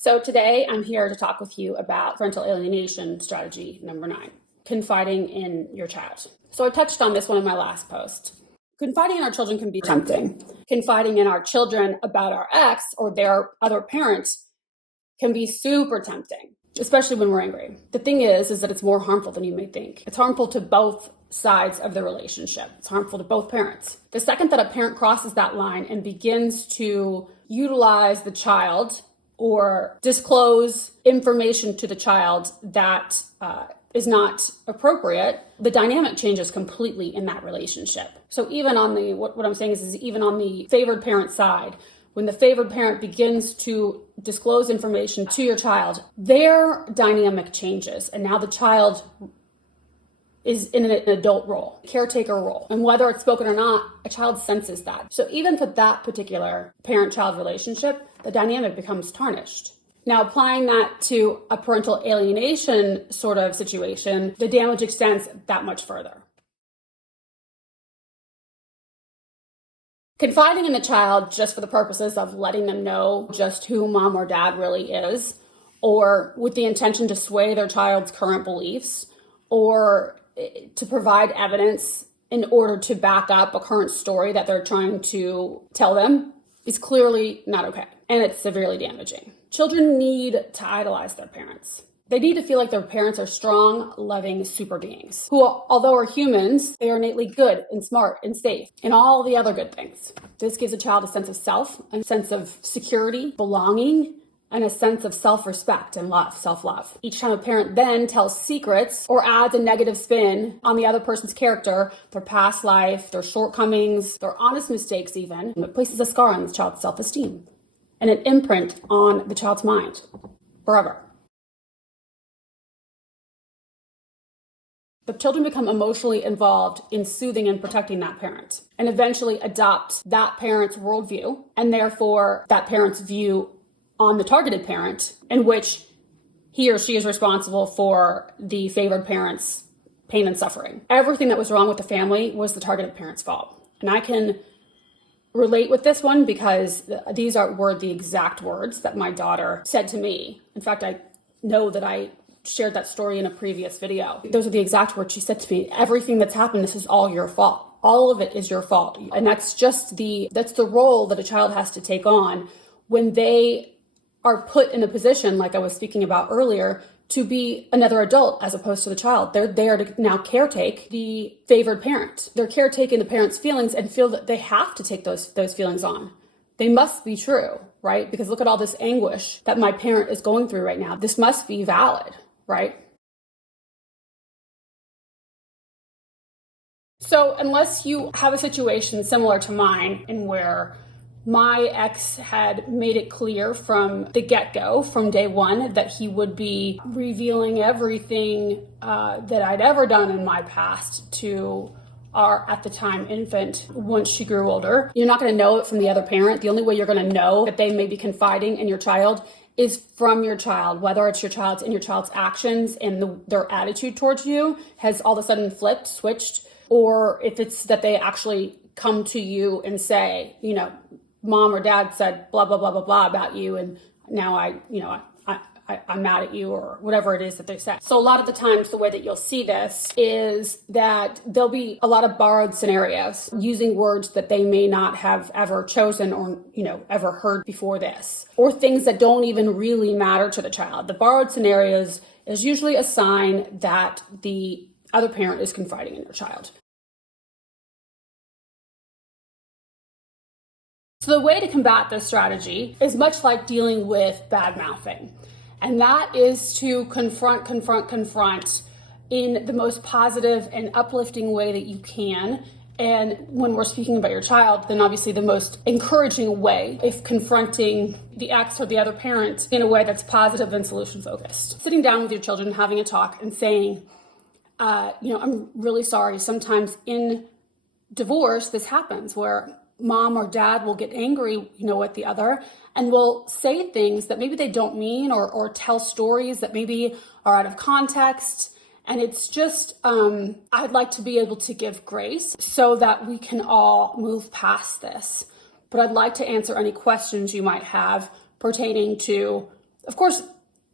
So today I'm here to talk with you about parental alienation strategy number 9, confiding in your child. So I touched on this one in my last post. Confiding in our children can be tempting. Confiding in our children about our ex or their other parent can be super tempting, especially when we're angry. The thing is that it's more harmful than you may think. It's harmful to both sides of the relationship. It's harmful to both parents. The second that a parent crosses that line and begins to utilize the child or disclose information to the child that is not appropriate, the dynamic changes completely in that relationship. So even on the, what I'm saying is even on the favored parent side, when the favored parent begins to disclose information to your child, their dynamic changes. And now the child is in an adult role, caretaker role. And whether it's spoken or not, a child senses that. So even for that particular parent-child relationship, the dynamic becomes tarnished. Now, applying that to a parental alienation sort of situation, the damage extends that much further. Confiding in the child just for the purposes of letting them know just who mom or dad really is, or with the intention to sway their child's current beliefs, or to provide evidence in order to back up a current story that they're trying to tell them, is clearly not okay. And it's severely damaging. Children need to idolize their parents. They need to feel like their parents are strong, loving super beings who, although are humans, they are innately good and smart and safe and all the other good things. This gives a child a sense of self, a sense of security, belonging, and a sense of self-respect and love, self-love. Each time a parent then tells secrets or adds a negative spin on the other person's character, their past life, their shortcomings, their honest mistakes even, it places a scar on the child's self-esteem and an imprint on the child's mind forever. The children become emotionally involved in soothing and protecting that parent and eventually adopt that parent's worldview and therefore that parent's view on the targeted parent, in which he or she is responsible for the favored parent's pain and suffering. Everything that was wrong with the family was the targeted parent's fault. And I can relate with this one because these were the exact words that my daughter said to me. In fact, I know that I shared that story in a previous video. Those are the exact words she said to me. Everything that's happened, this is all your fault. All of it is your fault. And that's the role that a child has to take on when they are put in a position, like I was speaking about earlier, to be another adult as opposed to the child. They're there to now caretake the favored parent. They're caretaking the parent's feelings and feel that they have to take those feelings on. They must be true, right? Because look at all this anguish that my parent is going through right now. This must be valid, right? So unless you have a situation similar to mine in where my ex had made it clear from the get-go, from day one, that he would be revealing everything that I'd ever done in my past to our, at the time, infant once she grew older. You're not going to know it from the other parent. The only way you're going to know that they may be confiding in your child is from your child, whether it's your child's actions and their attitude towards you has all of a sudden switched, or if it's that they actually come to you and say, mom or dad said blah, blah, blah, blah, blah about you, and now I'm mad at you, or whatever it is that they said. So a lot of the times the way that you'll see this is that there'll be a lot of borrowed scenarios using words that they may not have ever chosen or, ever heard before this, or things that don't even really matter to the child. The borrowed scenarios is usually a sign that the other parent is confiding in their child. So the way to combat this strategy is much like dealing with bad mouthing. And that is to confront in the most positive and uplifting way that you can. And when we're speaking about your child, then obviously the most encouraging way if confronting the ex or the other parent in a way that's positive and solution focused. Sitting down with your children, having a talk and saying, I'm really sorry. Sometimes in divorce, this happens where mom or dad will get angry, at the other and will say things that maybe they don't mean or tell stories that maybe are out of context. And it's just, I'd like to be able to give grace so that we can all move past this. But I'd like to answer any questions you might have pertaining to Of course,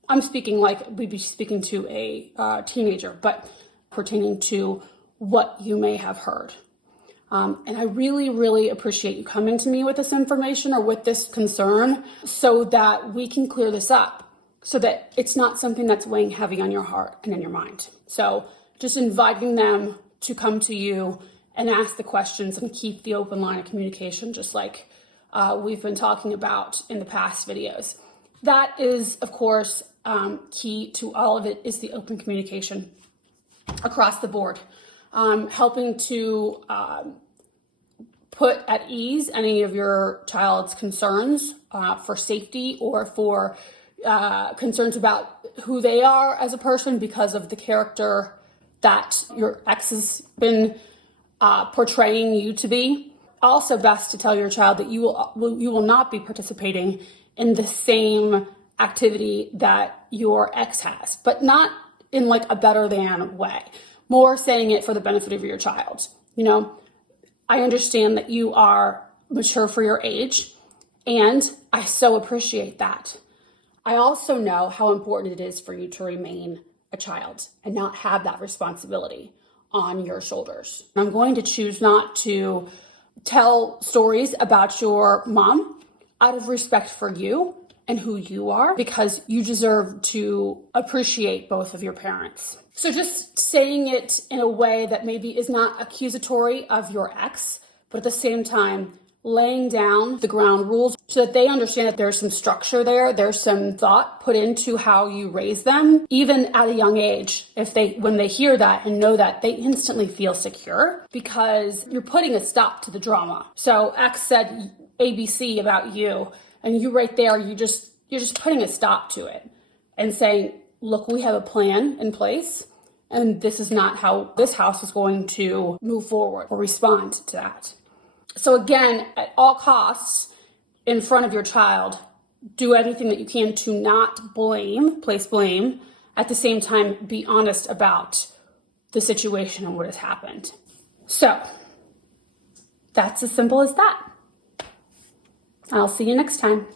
I'm speaking like we'd be speaking to a teenager, but pertaining to what you may have heard. And I really, really appreciate you coming to me with this information or with this concern so that we can clear this up, so that it's not something that's weighing heavy on your heart and in your mind. So just inviting them to come to you and ask the questions and keep the open line of communication, just like we've been talking about in the past videos. That is, of course, key to all of it is the open communication across the board, helping to put at ease any of your child's concerns for safety or for concerns about who they are as a person because of the character that your ex has been portraying you to be. Also, best to tell your child that you will not be participating in the same activity that your ex has, but not in like a better than way. More saying it for the benefit of your child. You know, I understand that you are mature for your age, and I so appreciate that. I also know how important it is for you to remain a child and not have that responsibility on your shoulders. I'm going to choose not to tell stories about your mom out of respect for you and who you are, because you deserve to appreciate both of your parents. So just saying it in a way that maybe is not accusatory of your ex, but at the same time, laying down the ground rules so that they understand that there's some structure there, there's some thought put into how you raise them, even at a young age. When they hear that and know that, they instantly feel secure because you're putting a stop to the drama. So X said ABC about you, and you right there, you're just putting a stop to it and saying, look, we have a plan in place, and this is not how this house is going to move forward or respond to that. So again, at all costs, in front of your child, do everything that you can to not place blame. At the same time, be honest about the situation and what has happened. So that's as simple as that. I'll see you next time.